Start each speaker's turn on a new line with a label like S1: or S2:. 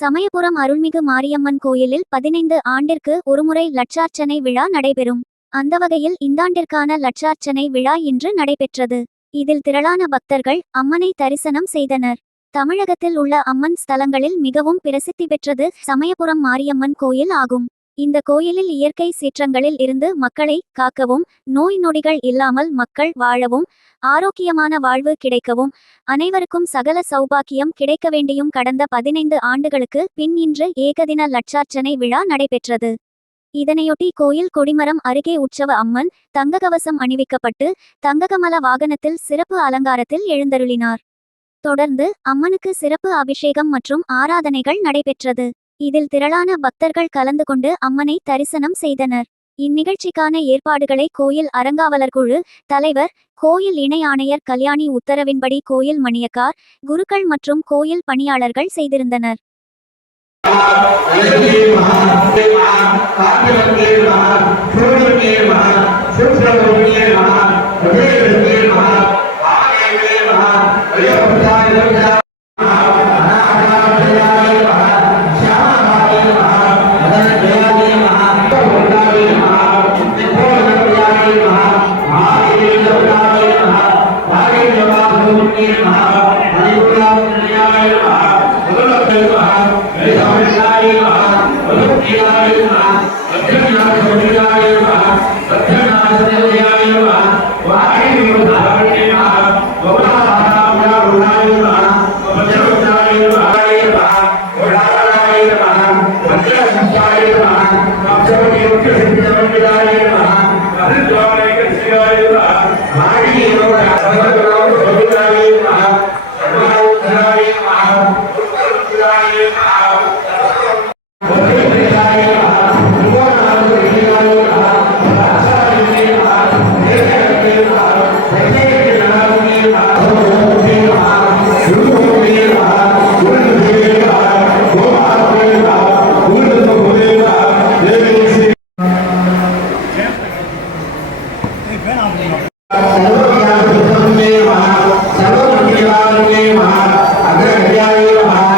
S1: சமயபுரம் அருள்மிகு மாரியம்மன் கோயிலில் பதினைந்து ஆண்டிற்கு ஒருமுறை லட்சார்ச்சனை விழா நடைபெறும். அந்த வகையில் இந்தாண்டிற்கான லட்சார்ச்சனை விழா இன்று நடைபெற்றது. இதில் திரளான பக்தர்கள் அம்மனை தரிசனம் செய்தனர். தமிழகத்தில் உள்ள அம்மன் ஸ்தலங்களில் மிகவும் பிரசித்தி பெற்றது சமயபுரம் மாரியம்மன் கோயில் ஆகும். இந்த கோயிலில் இயற்கை சீற்றங்களில் இருந்து மக்களை காக்கவும் நோய் நொடிகள் இல்லாமல் மக்கள் வாழவும் ஆரோக்கியமான வாழ்வு கிடைக்கவும் அனைவருக்கும் சகல சௌபாக்கியம் கிடைக்க வேண்டியும் கடந்த பதினைந்து ஆண்டுகளுக்கு பின் இன்று ஏகதின லட்சார்ச்சனை விழா நடைபெற்றது. இதனையொட்டி கோயில் கொடிமரம் அருகே உற்சவ அம்மன் தங்ககவசம் அணிவிக்கப்பட்டு தங்ககமல வாகனத்தில் சிறப்பு அலங்காரத்தில் எழுந்தருளினார். தொடர்ந்து அம்மனுக்கு சிறப்பு அபிஷேகம் மற்றும் ஆராதனைகள் நடைபெற்றது. இதில் திரளான பக்தர்கள் கலந்து கொண்டு அம்மனை தரிசனம் செய்தனர். இந்நிகழ்ச்சிக்கான ஏற்பாடுகளை கோயில் அரங்காவலர் குழு தலைவர் கோயில் இணை ஆணையர் கல்யாணி உத்தரவின்படி கோயில் மணியக்கார் குருக்கள் மற்றும் கோயில் பணியாளர்கள் செய்திருந்தனர்.
S2: అభ్యర్థి सर्वमंगलाय नमः अग्रगण्याय नमः